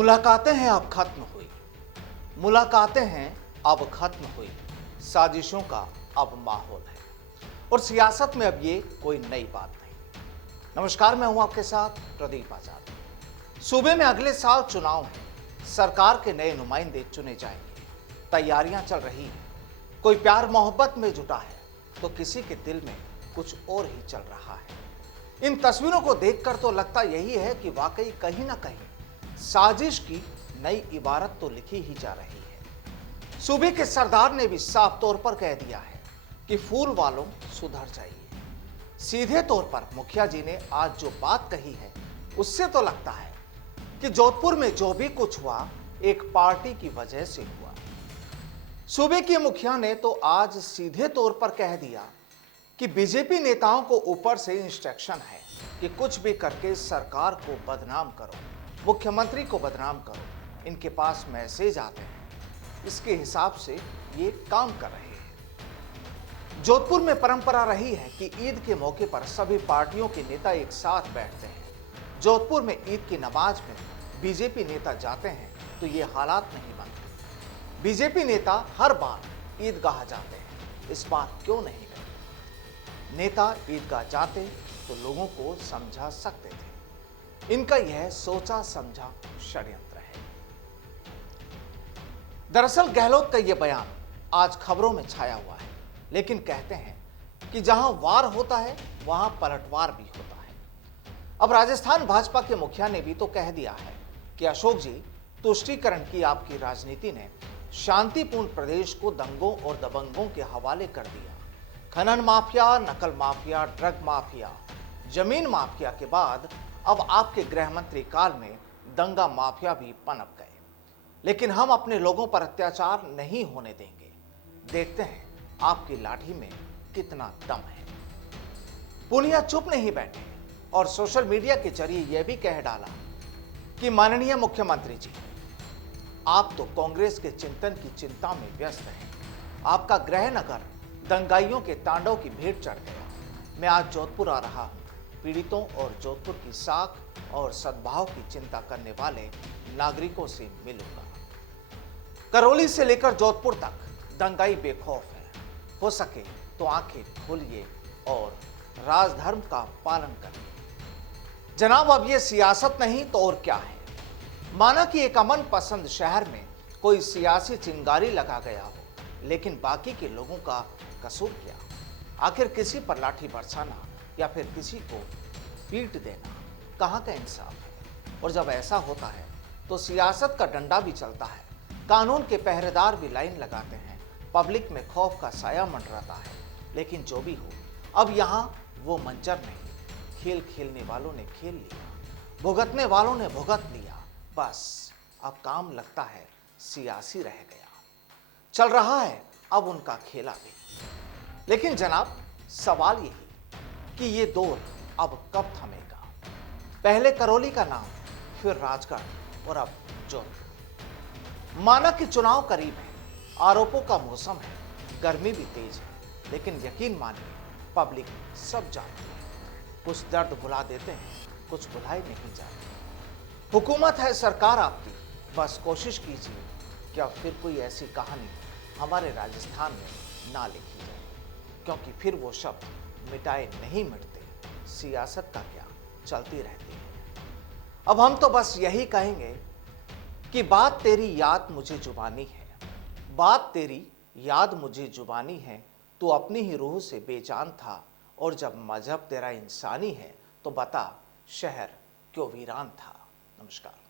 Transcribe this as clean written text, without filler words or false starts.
मुलाकातें हैं अब खत्म हुई, मुलाकातें हैं अब खत्म हुई, साजिशों का अब माहौल है और सियासत में अब ये कोई नई बात नहीं। नमस्कार, मैं हूं आपके साथ प्रदीप आजाद। सूबे में अगले साल चुनाव है, सरकार के नए नुमाइंदे चुने जाएंगे, तैयारियां चल रही हैं। कोई प्यार मोहब्बत में जुटा है तो किसी के दिल में कुछ और ही चल रहा है। इन तस्वीरों को देखकर तो लगता यही है कि वाकई कहीं ना कहीं साजिश की नई इबारत तो लिखी ही जा रही है। सूबे के सरदार ने भी साफ तौर पर कह दिया है कि फूल वालों सुधर जाइए। सीधे तौर पर मुखिया जी ने आज जो बात कही है उससे तो लगता है कि जोधपुर में जो भी कुछ हुआ एक पार्टी की वजह से हुआ। सूबे के मुखिया ने तो आज सीधे तौर पर कह दिया कि बीजेपी नेताओं को ऊपर से इंस्ट्रक्शन है कि कुछ भी करके सरकार को बदनाम करो, मुख्यमंत्री को बदनाम करो। इनके पास मैसेज आते हैं, इसके हिसाब से ये काम कर रहे हैं। जोधपुर में परंपरा रही है कि ईद के मौके पर सभी पार्टियों के नेता एक साथ बैठते हैं। जोधपुर में ईद की नमाज में बीजेपी नेता जाते हैं तो ये हालात नहीं बनते। बीजेपी नेता हर बार ईदगाह जाते हैं, इस बार क्यों नहीं गए? नेता ईदगाह जाते तो लोगों को समझा सकते थे। इनका यह सोचा समझा षड्यंत्र है। दरअसल गहलोत का यह बयान आज खबरों में छाया हुआ है, लेकिन कहते हैं कि जहां वार होता है वहां पलटवार भी होता है। अब राजस्थान भाजपा के मुखिया ने भी तो कह दिया है कि अशोक जी, तुष्टीकरण की आपकी राजनीति ने शांतिपूर्ण प्रदेश को दंगों और दबंगों के हवाले कर दिया। खनन माफिया, नकल माफिया, ड्रग माफिया, जमीन माफिया के बाद अब आपके गृह मंत्री काल में दंगा माफिया भी पनप गए। लेकिन हम अपने लोगों पर अत्याचार नहीं होने देंगे। देखते हैं आपकी लाठी में कितना दम है। पुनिया चुप नहीं बैठे और सोशल मीडिया के जरिए यह भी कह डाला कि माननीय मुख्यमंत्री जी, आप तो कांग्रेस के चिंतन की चिंता में व्यस्त हैं। आपका गृह नगर दंगाइयों के तांडव की भेंट चढ़ गया। मैं आज जोधपुर आ रहा हूं, पीड़ितों और जोधपुर की साख और सद्भाव की चिंता करने वाले नागरिकों से मिलूंगा। करौली से लेकर जोधपुर तक दंगाई बेखौफ है। हो सके तो आंखें खोलिए और राजधर्म का पालन करिए। जनाब, अब यह सियासत नहीं तो और क्या है। माना कि एक अमन पसंद शहर में कोई सियासी चिंगारी लगा गया हो, लेकिन बाकी के लोगों का कसूर क्या? आखिर किसी पर लाठी बरसाना या फिर किसी को पीट देना कहां का इंसाफ है? और जब ऐसा होता है तो सियासत का डंडा भी चलता है, कानून के पहरेदार भी लाइन लगाते हैं, पब्लिक में खौफ का साया मंडराता है। लेकिन जो भी हो, अब यहां वो मंजर नहीं। खेल खेलने वालों ने खेल लिया, भुगतने वालों ने भुगत लिया। बस अब काम लगता है सियासी रह गया। चल रहा है अब उनका खेला भी। लेकिन जनाब, सवाल यही कि ये दौर अब कब थमेगा? पहले करौली का नाम, फिर राजगढ़ और अब जोधपुर। माना कि चुनाव करीब है, आरोपों का मौसम है, गर्मी भी तेज है, लेकिन यकीन मानिए पब्लिक सब जानती है। कुछ दर्द भुला देते हैं, कुछ भुलाए नहीं जाते। हुकूमत है सरकार आपकी, बस कोशिश कीजिए कि अब फिर कोई ऐसी कहानी हमारे राजस्थान में ना लिखी जाए, क्योंकि फिर वो शब्द मिटाए नहीं मिटते। सियासत का क्या, चलती रहती है। अब हम तो बस यही कहेंगे कि बात तेरी याद मुझे जुबानी है, बात तेरी याद मुझे जुबानी है। तू अपनी ही रूह से बेजान था, और जब मजहब तेरा इंसानी है तो बता शहर क्यों वीरान था। नमस्कार।